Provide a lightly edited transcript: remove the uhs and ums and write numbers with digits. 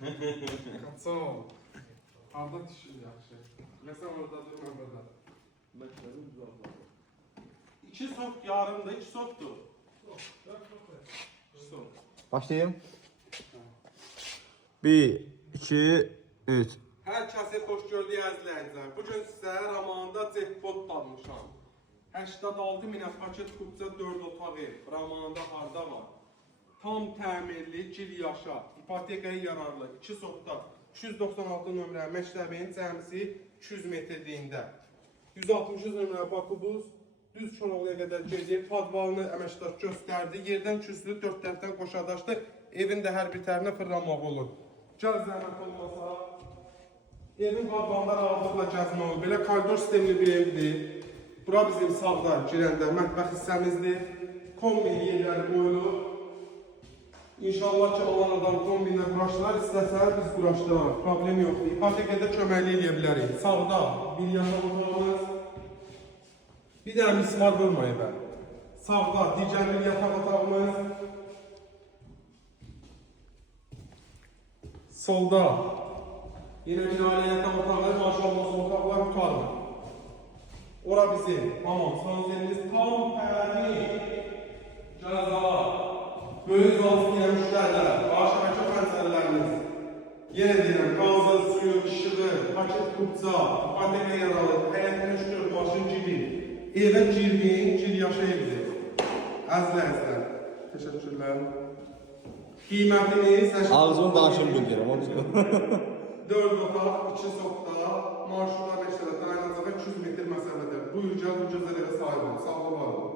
Kaçol. Harda düşür yaxşı. Mesela orada dur, mən burada. Məktəbin uzaqları. 2 sok yarımda, 2 sokdur. Sok. Başlayayım. 1, 2, 3. Hər kəsə xoş gördük əzizləyicilər. Bu gün sizə Ramanda jackpot almışam. 86 minə paket kupça 4 otaq ev. Ramanda harda var? Tam təmirli, gil yaşa, ipotekaya yararlı, 2 sotda, 296 nömrə məktəbin cəmsi 200 metrliyində. 160 nömrə Bakubuz, düz Çorluya qədər gedir, padvalını əməkdaş göstərdi, yerdən küslü 4 tərəfdən qoşadaşdı, evin də hər bir tərəfinə fırlanmaq olur. Gəl zəhmət olmasa, evin padvalında rahatlıqla gəzmək olur. Belə koridor sistemli bir evdir. Bura bizim sağda girəndə mətbəx hissəmizdir. Kombin yerləri qoyulur. İnşallah ki, olan adam kombinlə quraşdırar, istəsə biz quraşdırarıq. Problem yoxdur. İpotekada köməkli edə bilərik. Sağda bir yataq otağımız. Bir dənə mismar vurma evə. Sağda digər bir yataq otağımız. Solda yine bir aile yataq otaqları, maşallah son otaqlar tutarmır. Ora bizim, tamam, sanzerimiz tam təmin. Cəza, böyük zalsı gəlmişlərlə, aşağıdakı pəncərələrimiz. Yenə deyirəm, qazı, suyu, işığı, paket kupça, ipoteka yaralı, həyətini 3-4 maşın gibi. Evə girmeyin, gir yaşa evdir. Əzizlər, təşəkkürlər. Qiymətimiz... Ağzımın danışını bildirim, onu söyleyeyim. 4 otaq, 2 sotda, marşrutlar 5 tərəfdən ayrılacaq 200 metr məsələdir. Buyur, gəl bu gözəl evə sahib olun. Sağ olun.